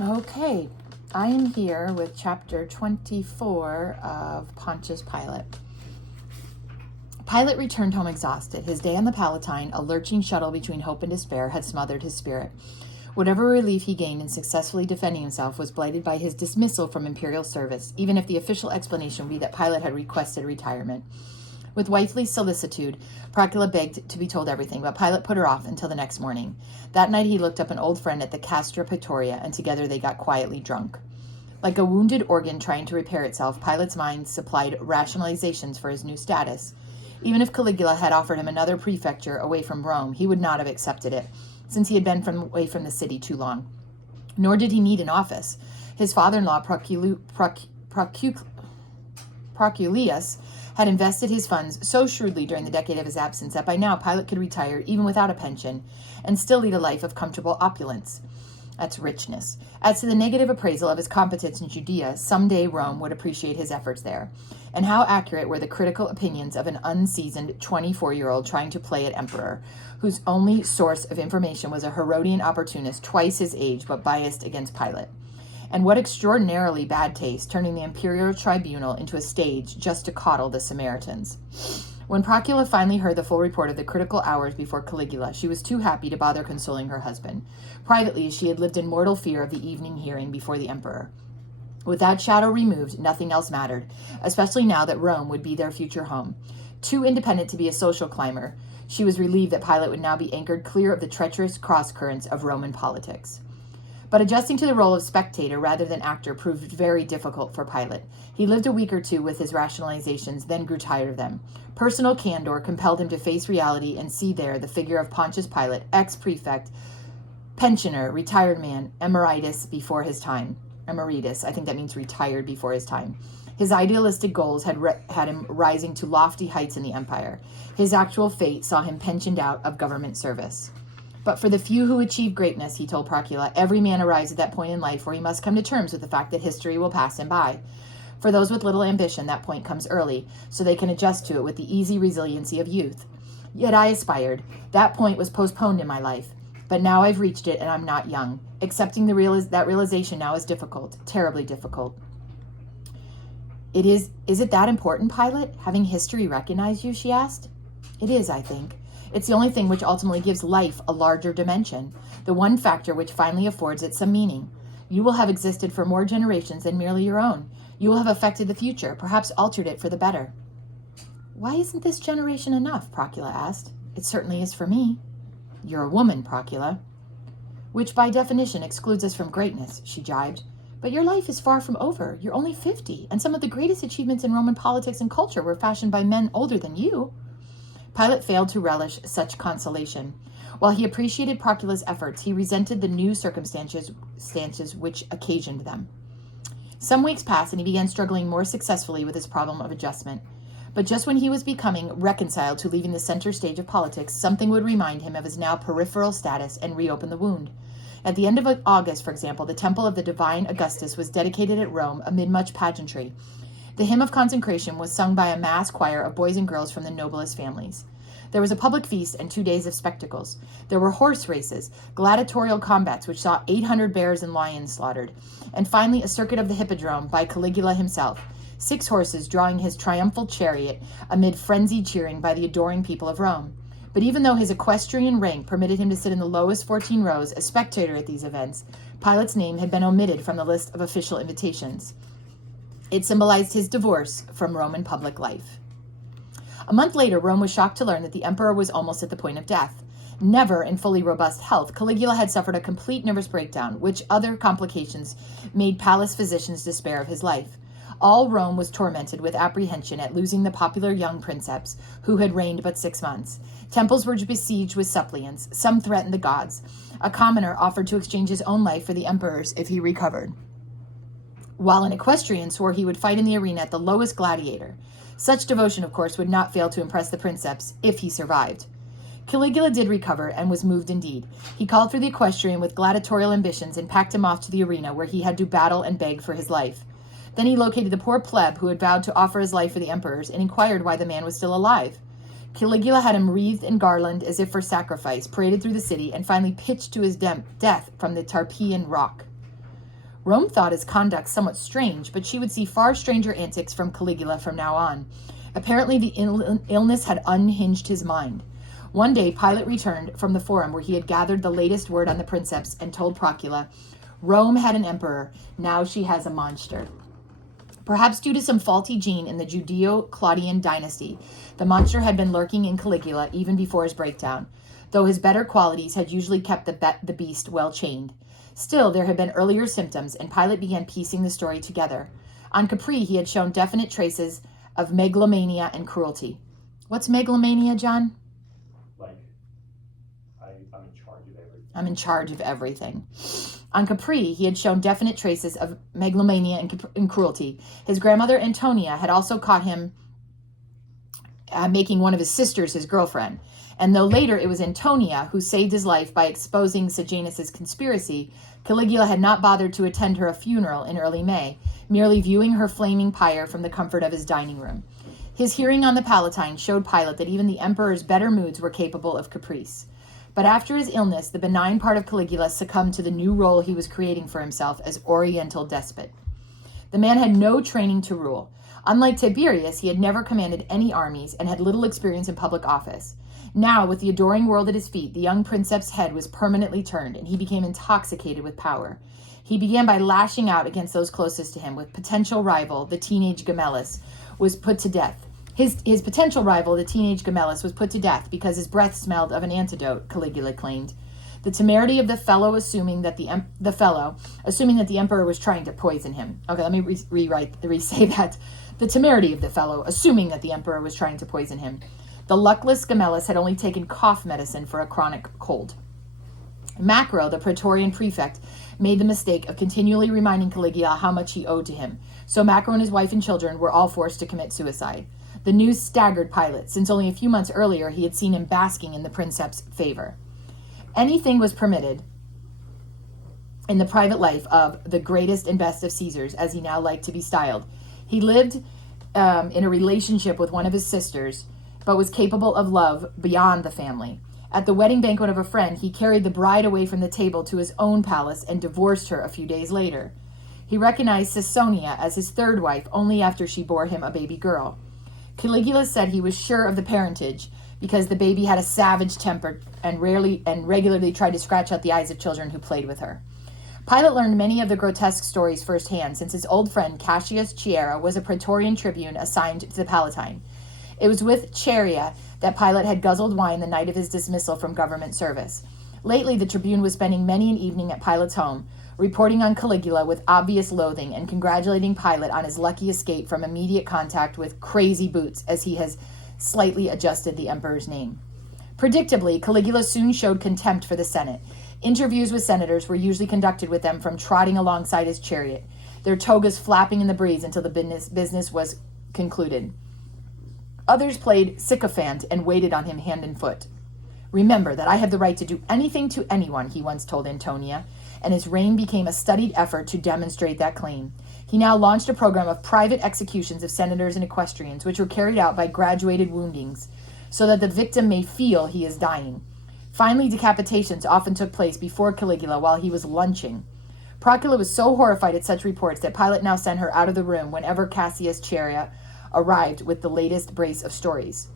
Okay, I am here with chapter 24 of Pontius Pilate. Pilate returned home exhausted. His day on the Palatine, a lurching shuttle between hope and despair, had smothered his spirit. Whatever relief he gained in successfully defending himself was blighted by his dismissal from imperial service, even if the official explanation would be that Pilate had requested retirement. With wifely solicitude, Procula begged to be told everything, but Pilate put her off until the next morning. That night he looked up an old friend at the Castra Praetoria, and together they got quietly drunk. Like a wounded organ trying to repair itself, Pilate's mind supplied rationalizations for his new status. Even if Caligula had offered him another prefecture away from Rome, he would not have accepted it, since he had been away from the city too long. Nor did he need an office. His father-in-law, Proculius, had invested his funds so shrewdly during the decade of his absence that by now Pilate could retire even without a pension and still lead a life of comfortable opulence. That's richness. As to the negative appraisal of his competence in Judea, someday Rome would appreciate his efforts there. And how accurate were the critical opinions of an unseasoned 24-year-old trying to play at emperor, whose only source of information was a Herodian opportunist twice his age but biased against Pilate. And what extraordinarily bad taste, turning the imperial tribunal into a stage just to coddle the Samaritans. When Procula finally heard the full report of the critical hours before Caligula, she was too happy to bother consoling her husband. Privately, she had lived in mortal fear of the evening hearing before the emperor. With that shadow removed, nothing else mattered, especially now that Rome would be their future home. Too independent to be a social climber, she was relieved that Pilate would now be anchored clear of the treacherous cross-currents of Roman politics. But adjusting to the role of spectator rather than actor proved very difficult for Pilate. He lived a week or two with his rationalizations, then grew tired of them. Personal candor compelled him to face reality and see there the figure of Pontius Pilate, ex-prefect, pensioner, retired man, emeritus before his time. Emeritus, I think that means retired before his time. His idealistic goals had him rising to lofty heights in the empire. His actual fate saw him pensioned out of government service. But for the few who achieve greatness, he told Procula, every man arrives at that point in life where he must come to terms with the fact that history will pass him by. For those with little ambition, that point comes early, so they can adjust to it with the easy resiliency of youth. Yet I aspired. That point was postponed in my life. But now I've reached it, and I'm not young. Accepting that realization now is difficult, terribly difficult. Is it that important, Pilate, having history recognize you, she asked. It is, I think. It's the only thing which ultimately gives life a larger dimension, the one factor which finally affords it some meaning. You will have existed for more generations than merely your own. You will have affected the future, perhaps altered it for the better. Why isn't this generation enough? Procula asked. It certainly is for me. You're a woman, Procula. Which by definition excludes us from greatness, she jibed. But your life is far from over. You're only 50, and some of the greatest achievements in Roman politics and culture were fashioned by men older than you. Pilate failed to relish such consolation. While he appreciated Procula's efforts, he resented the new circumstances which occasioned them. Some weeks passed, and he began struggling more successfully with his problem of adjustment. But just when he was becoming reconciled to leaving the center stage of politics, something would remind him of his now peripheral status and reopen the wound. At the end of August, for example, the temple of the divine Augustus was dedicated at Rome amid much pageantry. The hymn of consecration was sung by a mass choir of boys and girls from the noblest families. There was a public feast and 2 days of spectacles. There were horse races, gladiatorial combats which saw 800 bears and lions slaughtered, and finally a circuit of the hippodrome by Caligula himself, 6 horses drawing his triumphal chariot amid frenzied cheering by the adoring people of Rome. But even though his equestrian rank permitted him to sit in the lowest 14 rows, a spectator at these events, Pilate's name had been omitted from the list of official invitations. It symbolized his divorce from Roman public life. A month later, Rome was shocked to learn that the emperor was almost at the point of death. Never in fully robust health, Caligula had suffered a complete nervous breakdown, which other complications made palace physicians despair of his life. All Rome was tormented with apprehension at losing the popular young princeps, who had reigned but 6 months. Temples were besieged with suppliants. Some threatened the gods. A commoner offered to exchange his own life for the emperor's if he recovered, while an equestrian swore he would fight in the arena at the lowest gladiator. Such devotion, of course, would not fail to impress the princeps if he survived. Caligula did recover and was moved indeed. He called for the equestrian with gladiatorial ambitions and packed him off to the arena where he had to battle and beg for his life. Then he located the poor pleb who had vowed to offer his life for the emperor's and inquired why the man was still alive. Caligula had him wreathed in garland as if for sacrifice, paraded through the city, and finally pitched to his death from the Tarpeian rock. Rome thought his conduct somewhat strange, but she would see far stranger antics from Caligula from now on. Apparently, the illness had unhinged his mind. One day, Pilate returned from the forum where he had gathered the latest word on the princeps and told Procula, Rome had an emperor, now she has a monster. Perhaps due to some faulty gene in the Judeo-Claudian dynasty, the monster had been lurking in Caligula even before his breakdown, though his better qualities had usually kept the beast well chained. Still, there had been earlier symptoms, and Pilate began piecing the story together. On Capri, he had shown definite traces of megalomania and cruelty. What's megalomania, John? Like, I'm in charge of everything. I'm in charge of everything. On Capri, he had shown definite traces of megalomania and cruelty. His grandmother, Antonia, had also caught him making one of his sisters his girlfriend. And though later it was Antonia who saved his life by exposing Sejanus's conspiracy, Caligula had not bothered to attend her funeral in early May, merely viewing her flaming pyre from the comfort of his dining room. His hearing on the Palatine showed Pilate that even the emperor's better moods were capable of caprice. But after his illness, the benign part of Caligula succumbed to the new role he was creating for himself as Oriental despot. The man had no training to rule. Unlike Tiberius, he had never commanded any armies and had little experience in public office. Now, with the adoring world at his feet, the young princep's head was permanently turned, and he became intoxicated with power. He began by lashing out against those closest to him, with potential rival, the teenage Gemellus, was put to death. His potential rival, the teenage Gemellus, was put to death because his breath smelled of an antidote, Caligula claimed. The temerity of the fellow assuming that the emperor was trying to poison him. Okay, let me re-say that. The temerity of the fellow assuming that the emperor was trying to poison him. The luckless Gemellus had only taken cough medicine for a chronic cold. Macro, the Praetorian prefect, made the mistake of continually reminding Caligula how much he owed to him. So Macro and his wife and children were all forced to commit suicide. The news staggered Pilate, since only a few months earlier he had seen him basking in the princeps' favor. Anything was permitted in the private life of the greatest and best of Caesars, as he now liked to be styled. He lived in a relationship with one of his sisters, but was capable of love beyond the family. At the wedding banquet of a friend, he carried the bride away from the table to his own palace and divorced her a few days later. He recognized Caesonia as his third wife only after she bore him a baby girl. Caligula said he was sure of the parentage because the baby had a savage temper and regularly tried to scratch out the eyes of children who played with her. Pilate learned many of the grotesque stories firsthand, since his old friend Cassius Chaera was a Praetorian tribune assigned to the Palatine. It was with Chaera that Pilate had guzzled wine the night of his dismissal from government service. Lately, the tribune was spending many an evening at Pilate's home, reporting on Caligula with obvious loathing and congratulating Pilate on his lucky escape from immediate contact with Crazy Boots, as he has slightly adjusted the emperor's name. Predictably, Caligula soon showed contempt for the Senate. Interviews with senators were usually conducted with them from trotting alongside his chariot, their togas flapping in the breeze until the business was concluded. Others played sycophant and waited on him hand and foot. Remember that I have the right to do anything to anyone, he once told Antonia, and his reign became a studied effort to demonstrate that claim. He now launched a program of private executions of senators and equestrians, which were carried out by graduated woundings, so that the victim may feel he is dying. Finally, decapitations often took place before Caligula while he was lunching. Procula was so horrified at such reports that Pilate now sent her out of the room whenever Cassius Chaera arrived with the latest brace of stories.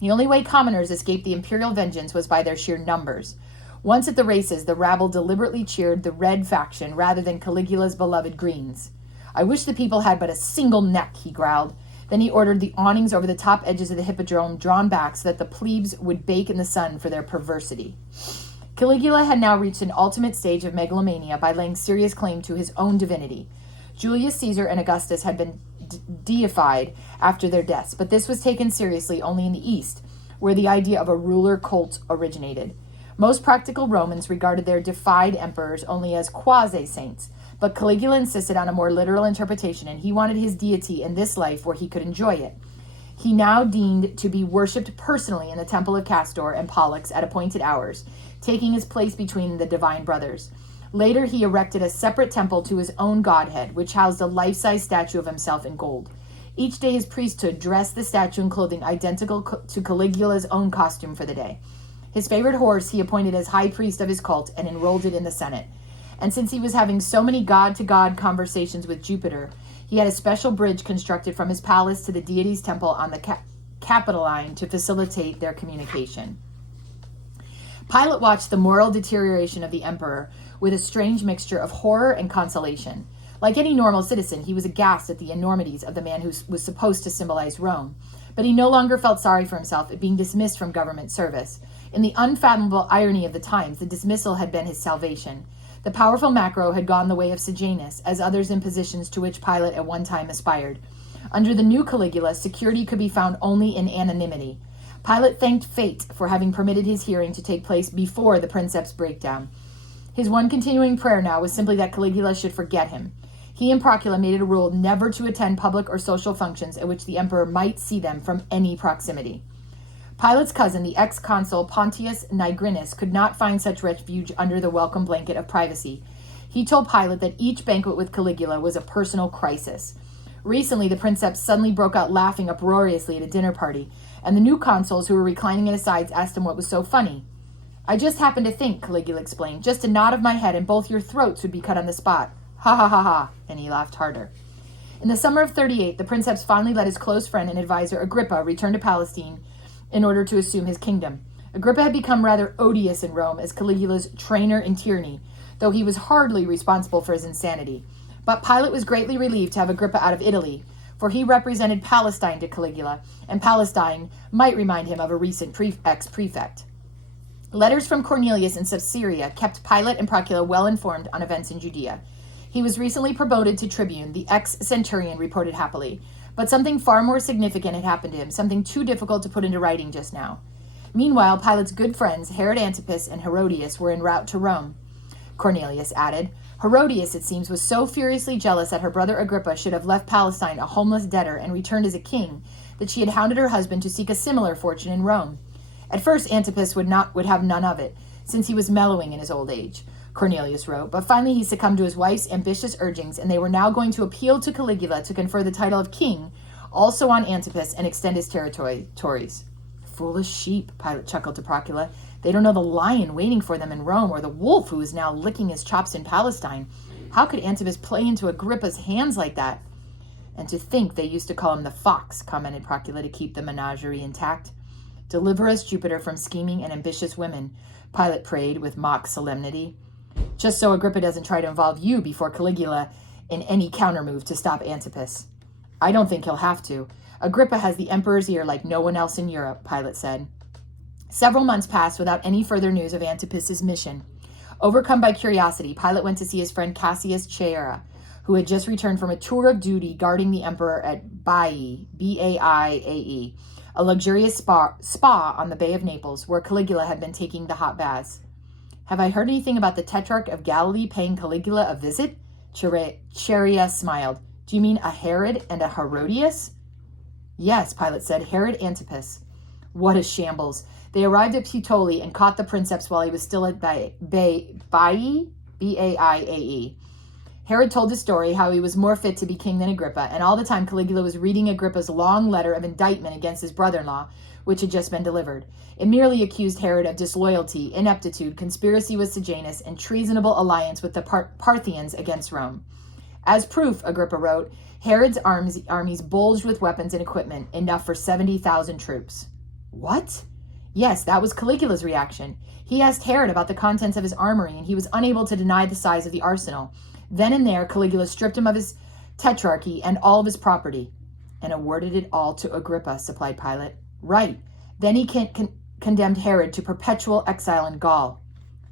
The only way commoners escaped the imperial vengeance was by their sheer numbers. Once at the races, the rabble deliberately cheered the red faction rather than Caligula's beloved greens. I wish the people had but a single neck, he growled. Then he ordered the awnings over the top edges of the hippodrome drawn back so that the plebes would bake in the sun for their perversity. Caligula had now reached an ultimate stage of megalomania by laying serious claim to his own divinity. Julius Caesar and Augustus had been deified after their deaths, but this was taken seriously only in the East, where the idea of a ruler cult originated. Most practical Romans regarded their deified emperors only as quasi-saints, but Caligula insisted on a more literal interpretation, and he wanted his deity in this life where he could enjoy it. He now deemed to be worshipped personally in the temple of Castor and Pollux at appointed hours, taking his place between the divine brothers. Later, he erected a separate temple to his own godhead, which housed a life-size statue of himself in gold. Each day, his priesthood dressed the statue in clothing identical to Caligula's own costume for the day. His favorite horse he appointed as high priest of his cult and enrolled it in the Senate. And since he was having so many God-to-God conversations with Jupiter, he had a special bridge constructed from his palace to the deity's temple on the Capitoline to facilitate their communication. Pilate watched the moral deterioration of the emperor with a strange mixture of horror and consolation. Like any normal citizen, he was aghast at the enormities of the man who was supposed to symbolize Rome. But he no longer felt sorry for himself at being dismissed from government service. In the unfathomable irony of the times, the dismissal had been his salvation. The powerful Macro had gone the way of Sejanus, as others in positions to which Pilate at one time aspired. Under the new Caligula, security could be found only in anonymity. Pilate thanked fate for having permitted his hearing to take place before the princeps' breakdown. His one continuing prayer now was simply that Caligula should forget him. He and Procula made it a rule never to attend public or social functions at which the emperor might see them from any proximity. Pilate's cousin, the ex-consul Pontius Nigrinus, could not find such refuge under the welcome blanket of privacy. He told Pilate that each banquet with Caligula was a personal crisis. Recently, the princeps suddenly broke out laughing uproariously at a dinner party, and the new consuls who were reclining at his sides asked him what was so funny. "I just happened to think," Caligula explained, "just a nod of my head and both your throats would be cut on the spot. Ha ha ha ha," and he laughed harder. In the summer of 38, the princeps finally let his close friend and advisor Agrippa return to Palestine in order to assume his kingdom. Agrippa had become rather odious in Rome as Caligula's trainer in tyranny, though he was hardly responsible for his insanity. But Pilate was greatly relieved to have Agrippa out of Italy, for he represented Palestine to Caligula, and Palestine might remind him of a recent ex-prefect. Letters from Cornelius in Syria kept Pilate and Procula well informed on events in Judea. He was recently promoted to tribune, the ex-centurion reported happily. But something far more significant had happened to him, something too difficult to put into writing just now. Meanwhile, Pilate's good friends, Herod Antipas and Herodias, were en route to Rome. Cornelius added, Herodias, it seems, was so furiously jealous that her brother Agrippa should have left Palestine a homeless debtor and returned as a king, that she had hounded her husband to seek a similar fortune in Rome. At first, Antipas would have none of it, since he was mellowing in his old age, Cornelius wrote, but finally he succumbed to his wife's ambitious urgings, and they were now going to appeal to Caligula to confer the title of king also on Antipas and extend his territories. Foolish sheep, Pilate chuckled to Procula. They don't know the lion waiting for them in Rome or the wolf who is now licking his chops in Palestine. How could Antipas play into Agrippa's hands like that? And to think they used to call him the fox, commented Procula to keep the menagerie intact. Deliver us, Jupiter, from scheming and ambitious women, Pilate prayed with mock solemnity. Just so Agrippa doesn't try to involve you before Caligula in any countermove to stop Antipas. I don't think he'll have to. Agrippa has the emperor's ear like no one else in Europe, Pilate said. Several months passed without any further news of Antipas's mission. Overcome by curiosity, Pilate went to see his friend Cassius Chaera, who had just returned from a tour of duty guarding the emperor at Baiae, B-A-I-A-E, a luxurious spa on the Bay of Naples, where Caligula had been taking the hot baths. Have I heard anything about the Tetrarch of Galilee paying Caligula a visit? Chaera smiled. Do you mean a Herod and a Herodias? Yes, Pilate said, Herod Antipas. What a shambles. They arrived at Puteoli and caught the princeps while he was still at Baiae, B-A-I-A-E. Herod told his story, how he was more fit to be king than Agrippa, and all the time Caligula was reading Agrippa's long letter of indictment against his brother-in-law, which had just been delivered. It merely accused Herod of disloyalty, ineptitude, conspiracy with Sejanus, and treasonable alliance with the Parthians against Rome. As proof, Agrippa wrote, Herod's armies bulged with weapons and equipment, enough for 70,000 troops. What? Yes, that was Caligula's reaction. He asked Herod about the contents of his armory, and he was unable to deny the size of the arsenal. Then and there, Caligula stripped him of his tetrarchy and all of his property, and awarded it all to Agrippa, supplied Pilate. Right. Then he condemned Herod to perpetual exile in Gaul.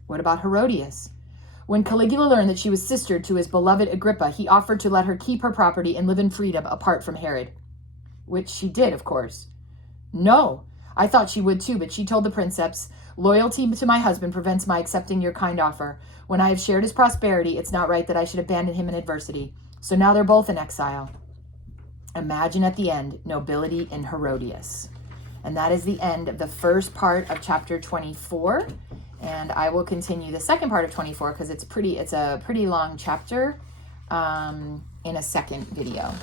What about Herodias? When Caligula learned that she was sister to his beloved Agrippa, he offered to let her keep her property and live in freedom apart from Herod. Which she did, of course. No, I thought she would too, but she told the princeps, loyalty to my husband prevents my accepting your kind offer. When I have shared his prosperity, it's not right that I should abandon him in adversity. So now they're both in exile. Imagine at the end, nobility in Herodias. And that is the end of the first part of chapter 24. And I will continue the second part of 24 because it's a pretty long chapter in a second video.